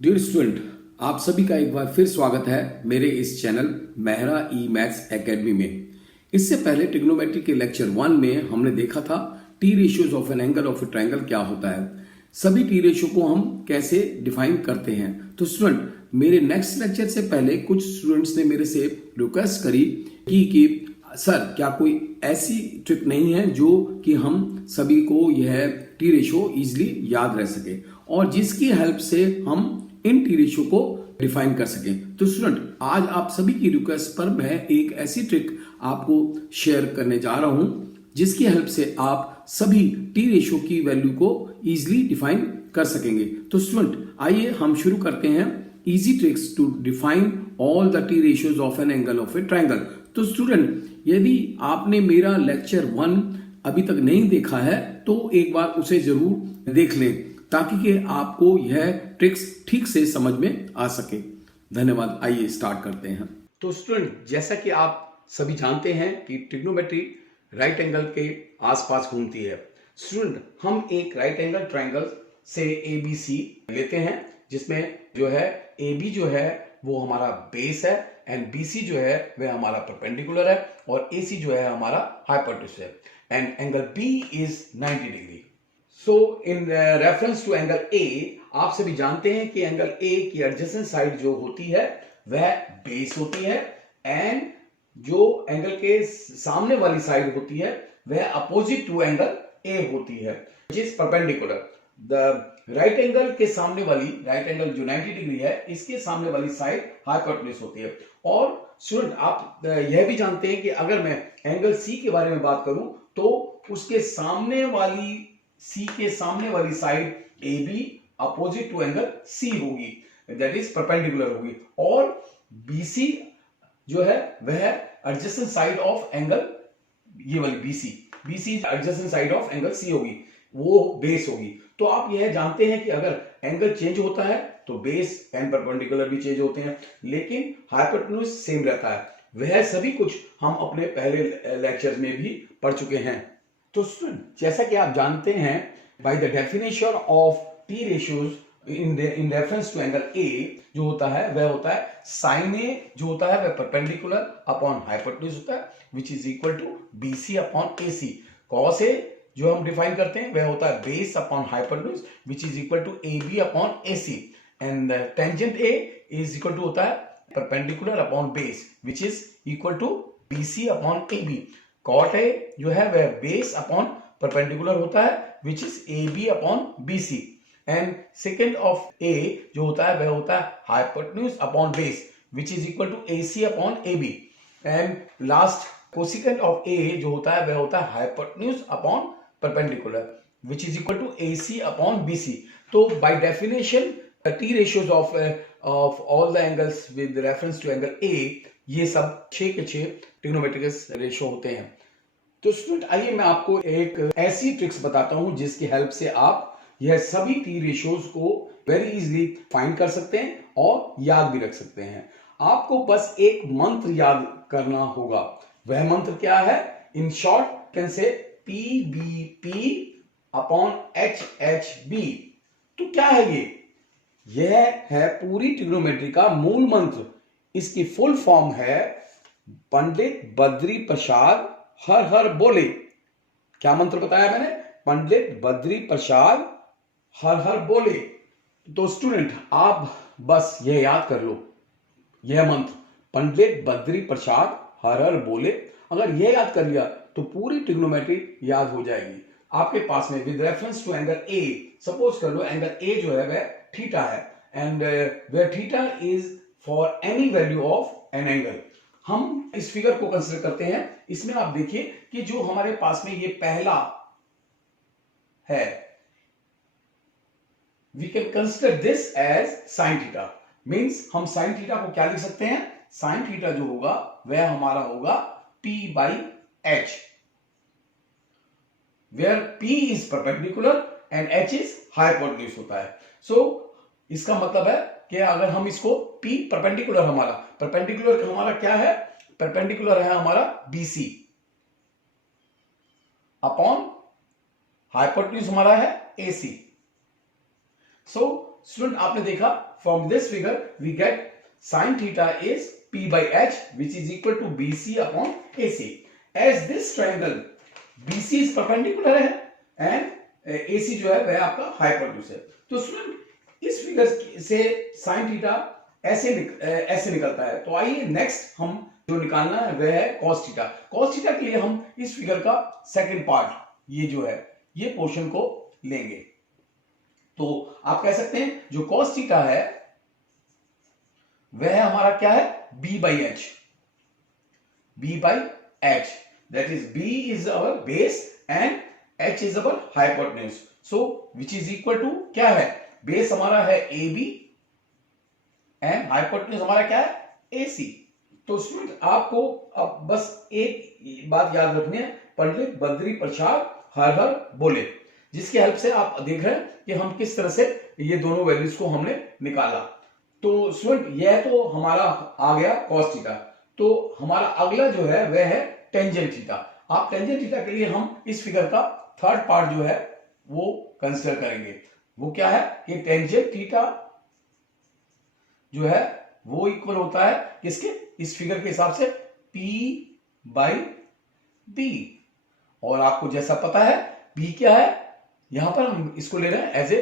Dear student, आप सभी का एक बार फिर स्वागत है मेरे इस चैनल मेहरा ई मैथ्स एकेडमी में। इससे पहले ट्रिग्नोमेट्री के लेक्चर 1 में हमने देखा था T ratios of an angle of a triangle क्या होता है, सभी टी रेशियो को हम कैसे डिफाइन करते हैं। तो स्टूडेंट, मेरे नेक्स्ट लेक्चर से पहले कुछ स्टूडेंट्स ने मेरे से रिक्वेस्ट करी कि सर क्या कोई ऐसी ट्रिक नहीं है जो कि हम सभी को यह टी रेशियो इजिली याद रह सके और जिसकी हेल्प से हम इन टी रेशियो को डिफाइन कर सकें। तो स्टूडेंट, आज आप सभी की रिक्वेस्ट पर मैं एक ऐसी ट्रिक आपको शेयर करने जा रहा हूं जिसकी हेल्प से आप सभी टी रेशियो की वैल्यू को इजिली डिफाइन कर सकेंगे। तो स्टूडेंट, आइए हम शुरू करते हैं easy tricks to define all the T ratios of an angle of a triangle. तो स्टूडेंट, यदि आपने मेरा लेक्चर 1 अभी तक नहीं देखा है तो एक बार उसे जरूर देख लें ताकि कि आपको यह ट्रिक्स ठीक से समझ में आ सके। धन्यवाद। आइए स्टार्ट करते हैं। तो स्टूडेंट, जैसा कि आप सभी जानते हैं कि ट्रिग्नोमेट्री राइट एंगल के आसपास घूमती है। स्टूडेंट, हम एक राइट एंगल ट्रायंगल से ABC लेते हैं जिसमें जो है AB जो है वो हमारा बेस है एंड BC जो है वह हमारा परपेंडिकुलर है और AC जो है हमारा हाइपोटेन्यूज है and angle B is 90 degree. So in reference to angle A, आप सभी जानते हैं कि एंगल A की एडजेसेंट साइड जो होती है वह बेस होती है एंड जो एंगल के सामने वाली साइड होती है वह अपोजिट टू एंगल A होती है which is perpendicular. The right angle के सामने वाली, राइट एंगल जो 90 डिग्री है, इसके सामने वाली साइड हाइपोटेन्यूज होती है। और स्टूडेंट, आप यह भी जानते हैं कि अगर मैं एंगल C के बारे में बात करूं तो उसके सामने वाली C के सामने वाली side AB opposite to angle C होगी, दैट इज परपेंडिकुलर होगी, और BC जो है वह एडजेसेंट साइड ऑफ एंगल, ये वाली BC adjacent side of angle C होगी, वो बेस होगी। तो आप यह जानते हैं कि अगर एंगल चेंज होता है तो बेस एंड परपेंडिकुलर भी चेंज होते हैं, लेकिन हाइपोटेन्यूज सेम रहता है। वह सभी कुछ हम अपने पहले लेक्चर में भी पढ़ चुके हैं। तो स्टूडेंट, जैसा कि आप जानते हैं, by the definition of T ratios in reference to angle A जो होता है वह होता है साइन A जो होता है वह परपेंडिकुलर अपॉन हाइपोटेन्यूज होता है which is equal to BC upon AC। Cos A जो हम डिफाइन करते हैं वह होता है base upon hypotenuse which is equal to AB upon AC and tangent A is equal to होता है perpendicular upon base which is equal to BC upon AB। Cot A जो है वह बेस अपॉन परपेंडिकुलर होता है which is AB upon BC and secant of A जो होता है वह होता है hypotenuse upon base which is equal to AC upon AB and last cosecant of A जो होता है वह होता है hypotenuse upon perpendicular which is equal to AC upon BC। तो by definition T ratios of all the angles with reference to angle A, ये सब 6 के 6 ट्रिग्नोमेट्रिक रेशियो होते हैं। तो स्टूडेंट, आइए मैं आपको एक ऐसी ट्रिक्स बताता हूं जिसकी हेल्प से आप यह सभी टी रेशियोज को वेरी इजीली फाइंड कर सकते हैं और याद भी रख सकते हैं। आपको बस एक मंत्र याद करना होगा। वह मंत्र क्या है? In short can say PBP upon HHB। तो क्या है ये? यह है पूरी ट्रिग्नोमेट्री का मूल मंत्र। इसकी फुल फॉर्म है पंडित बद्री प्रसाद हर हर बोले। क्या मंत्र बताया मैंने? पंडित बद्री प्रसाद हर हर बोले। तो स्टूडेंट, आप बस यह याद कर लो, यह मंत्र पंडित बद्री प्रसाद हर हर बोले। अगर यह याद कर लिया तो पूरी ट्रिग्नोमेट्री याद हो जाएगी आपके पास में। With reference to angle A, suppose कर लो एंगल A जो है वह थीटा है and where theta is for any value of an angle. हम इस फिगर को कंसीडर करते हैं। इसमें आप देखिए कि जो हमारे पास में ये पहला है, we can consider this as sine theta. Means हम साइन थीटा को क्या लिख सकते हैं? साइन थीटा जो होगा वह हमारा होगा P by H, where P is perpendicular and H is hypotenuse होता है। So इसका मतलब है कि अगर हम इसको P परपेंडिकुलर हमारा क्या है? परपेंडिकुलर है हमारा BC अपॉन हाइपोटेन्यूज हमारा है AC। सो स्टूडेंट आपने देखा from this figure we get sin theta is p by h which is equal to bc upon ac. As this triangle bc is perpendicular है and ac जो है वह आपका hypotenuse है। तो स्टूडेंट इस फिगर से sin थीटा ऐसे निकलता है। तो आइए नेक्स्ट हम जो निकालना है वह है cos थीटा। cos थीटा के लिए हम इस फिगर का सेकंड पार्ट ये जो है ये पोर्शन को लेंगे। तो आप कह सकते हैं जो cos थीटा है वह हमारा क्या है b by h, b by h, that is b is our base and h is our hypotenuse, so which is equal to क्या है, बेस हमारा है ab and hypotenuse हमारा क्या है ac। तो स्टूडेंट आपको अब बस एक बात याद रखनी है, पंडित बद्री प्रसाद हर हर बोले, जिसकी हेल्प से आप देख रहे हैं कि हम किस तरह से ये दोनों वैल्यूज को हमने निकाला। तो स्टूडेंट यह तो हमारा आ गया cos थीटा। तो हमारा अगला जो है वह है टेंजेंट थीटा। आप टेंजेंट थीटा के लिए हम इस फिगर का थर्ड पार्ट जो है वो कंसीडर करेंगे। वो क्या है कि टेंजेंट थीटा जो है वो इक्वल होता है किसके, इस फिगर के हिसाब से p by b। और आपको जैसा पता है b क्या है, यहां पर हम इसको ले रहे हैं as a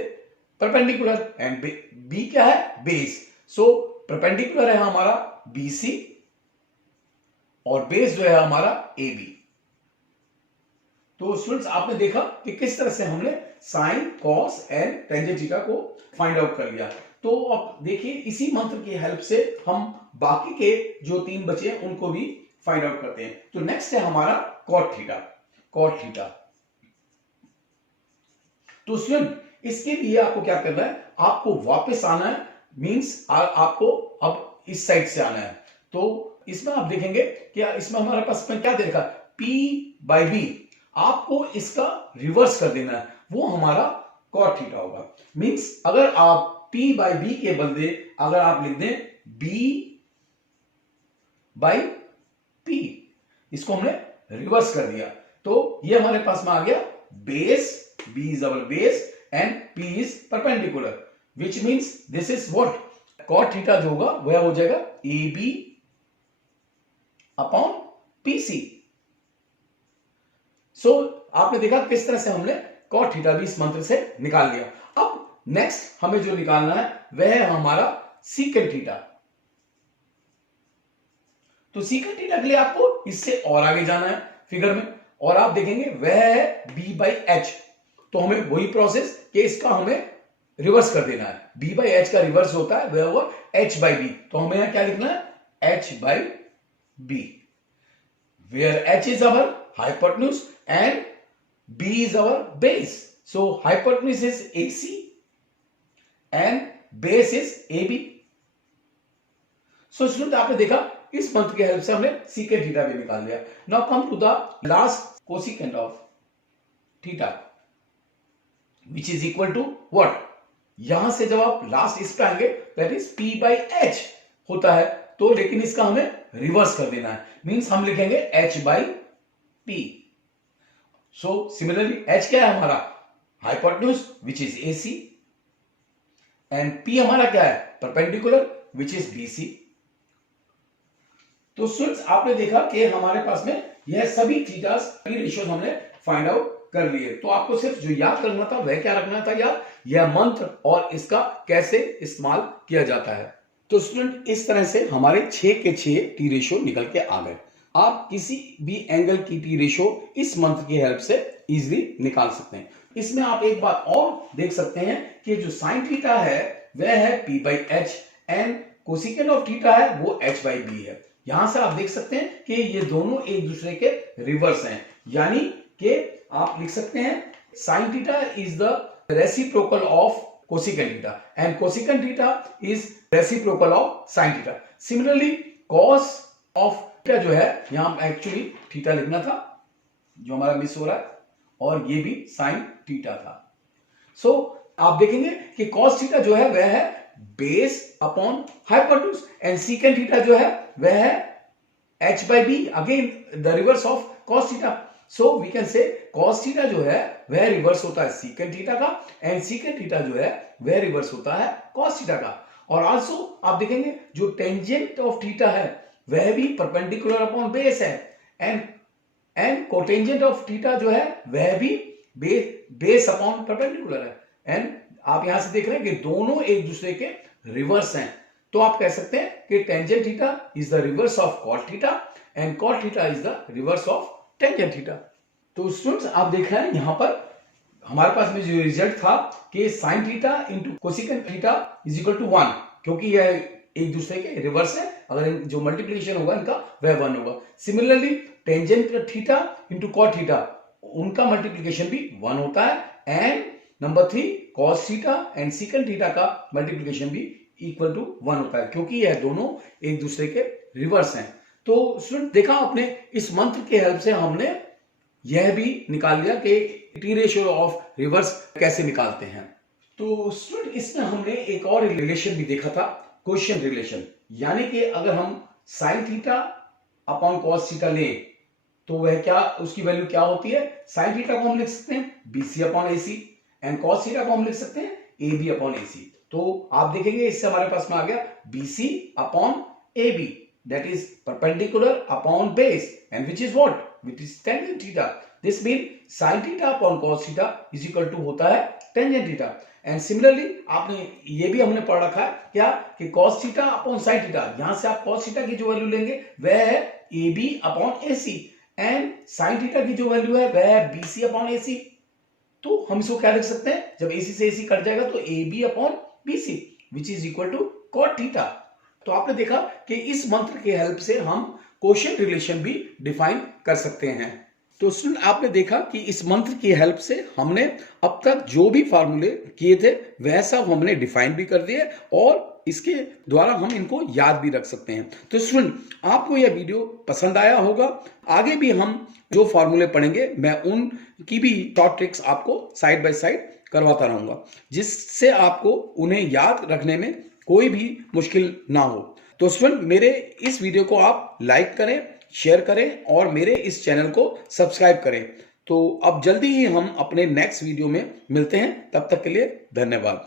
perpendicular and b क्या है बेस। सो परपेंडिकुलर है हमारा BC और बेस जो है हमारा AB। तो स्टूडेंट्स आपने देखा कि किस तरह से हमने sine cos and tangent theta को फाइंड आउट कर लिया। तो अब देखिए इसी मंत्र की हेल्प से हम बाकी के जो तीन बचे हैं उनको भी फाइंड आउट करते हैं। तो नेक्स्ट है हमारा कॉट थीटा। कॉट थीटा तो स्टूडेंट इसके लिए आपको क्या करना है, आपको वापस आना है, मींस आपको अब इस साइड से आना है। तो इसमें आप देखेंगे कि इसमें हमारे पास में क्या देखा p by b, आपको इसका रिवर्स कर देना है, वो हमारा cot थीटा होगा। मींस अगर आप p by b के बदले अगर आप लिख दें b by p, इसको हमने रिवर्स कर दिया तो ये हमारे पास में आ गया base, b is our base and p is perpendicular, which means this is what cot theta जो होगा वह हो जाएगा AB अपॉन PC। सो आपने देखा किस तरह से हमने cot थीटा भी इस मंत्र से निकाल लिया। अब नेक्स्ट हमें जो निकालना है वह है हमारा सीकेंट थीटा। तो सीकेंट थीटा के लिए आपको इससे और आगे जाना है फिगर में, और आप देखेंगे वह है b by h। तो हमें वही प्रोसेस कि इसका हमें रिवर्स कर देना है, b by h का रिवर्स होता है वह हुआ h by b। तो हमें यहां क्या लिखना है h by b, where h is our hypotenuse and b is our base, so hypotenuse is AC and base is AB। So student आपने देखा इस मंत्र की हेल्प से हमने सीकेंट थीटा भी निकाल लिया। Now come to the last cosecant of theta which is equal to what, यहां से जब आप लास्ट इस पे आएंगे that is p by h होता है, तो लेकिन इसका हमें रिवर्स कर देना है, मींस हम लिखेंगे h by p। So similarly h क्या है हमारा hypotenuse which is AC and p हमारा क्या है परपेंडिकुलर which is BC। तो स्टूडेंट्स आपने देखा कि हमारे पास में यह सभी थीटास रेशियोज हमने फाइंड आउट कर लिए। तो आपको सिर्फ जो याद करना था वह क्या रखना था याद, यह मंत्र और इसका कैसे इस्तेमाल किया जाता है। तो स्टूडेंट इस तरह से हमारे 6 के 6 टी रेशियो निकल के आ गए। आप किसी भी एंगल की टी रेशियो इस मंत्र की हेल्प से इजीली निकाल सकते हैं। इसमें आप एक बात और देख सकते हैं कि जो साइन थीटा है वह है p by h and cosecant of theta है वो h by b है। यहां से आप देख सकते हैं कि ये दोनों एक दूसरे के रिवर्स हैं, यानी कि आप लिख सकते हैं sin theta is the reciprocal of cosecant theta and cosecant theta is reciprocal of sin theta. Similarly cos of theta जो है यहां एक्चुअली थीटा लिखना था जो हमारा मिस हो रहा है, और ये भी sin थीटा था। सो आप देखेंगे कि cos थीटा जो है वह है base upon hypotenuse and secant theta जो है वह है h by b, again the reverse of cos theta. So we can say cos theta जो है वह रिवर्स होता है secant थीटा का, एंड secant थीटा जो है वह रिवर्स होता है cos थीटा का। और आल्सो आप देखेंगे जो टेंजेंट ऑफ थीटा है वह भी परपेंडिकुलर अपॉन बेस है, एंड कोटेंजेंट ऑफ थीटा जो है वह भी बेस अपॉन परपेंडिकुलर है। एंड आप यहां से देख रहे हैं कि दोनों एक दूसरे के रिवर्स हैं, तो आप कह सकते हैं कि tangent theta is the reverse of cot theta and cot theta is the reverse of tangent theta. तो स्टूडेंट्स आप देख रहे हैं यहां पर हमारे पास में जो रिजल्ट था कि sine theta into cosecant theta is equal to 1, क्योंकि यह एक दूसरे के रिवर्स है, अगर जो मल्टीप्लिकेशन होगा इनका वह 1 होगा। Similarly tangent theta into cot theta उनका मल्टीप्लिकेशन भी 1 होता है, and number 3 cos theta and secant theta का मल्टीप्लिकेशन भी इक्वल टू 1 होता है, क्योंकि यह दोनों एक दूसरे के रिवर्स हैं। तो स्टूडेंट देखा आपने, इस मंत्र के हेल्प से हमने यह भी निकाल लिया कि टी रेशियो ऑफ रिवर्स कैसे निकालते हैं। तो स्टूडेंट इसमें हमने एक और रिलेशन भी देखा था, क्वोशिएंट रिलेशन, यानी कि अगर हम sine theta upon cos theta लें तो वह क्या, उसकी वैल्यू क्या होती है। साइन थीटा को हम लिख सकते हैं BC upon AC, and cos theta को हम लिख सकते हैं एबी अपॉन एसी। तो आप देखेंगे इससे हमारे पास में आ गया BC upon AB, that is perpendicular upon base, and which is what, which is tangent theta. This mean sine theta upon cos theta is equal to होता है टेंजेंट थीटा। एंड सिमिलरली आपने ये भी हमने पढ़ रखा है क्या कि cos theta upon sin theta, यहां से आप cos थीटा की जो वैल्यू लेंगे वह है AB upon AC, and sin theta की जो वैल्यू है वह है BC अपॉन AC। तो हम इसको क्या लिख सकते हैं, जब AC से AC कट जाएगा तो AB upon BC which is equal to cot theta. तो आपने देखा कि इस मंत्र के हेल्प से हम क्वोशिएंट रिलेशन भी डिफाइन कर सकते हैं। तो स्टूडेंट आपने देखा कि इस मंत्र की हेल्प से हमने अब तक जो भी फार्मूले किए थे वह सब हमने डिफाइन भी कर दिए, और इसके द्वारा हम इनको याद भी रख सकते हैं। तो स्टूडेंट आपको यह वीडियो पसंद आया होगा, आगे भी हम जो फार्मूले पढ़ेंगे मैं उनकी भी शॉर्ट ट्रिक्स आपको साइड बाय साइड करवाता रहूंगा, जिससे आपको उन्हें याद रखने में कोई भी मुश्किल ना हो। तो स्टूडेंट मेरे इस वीडियो को आप लाइक करें, शेयर करें और मेरे इस चैनल को सब्सक्राइब करें। तो अब जल्दी ही हम अपने नेक्स्ट वीडियो में मिलते हैं, तब तक के लिए धन्यवाद।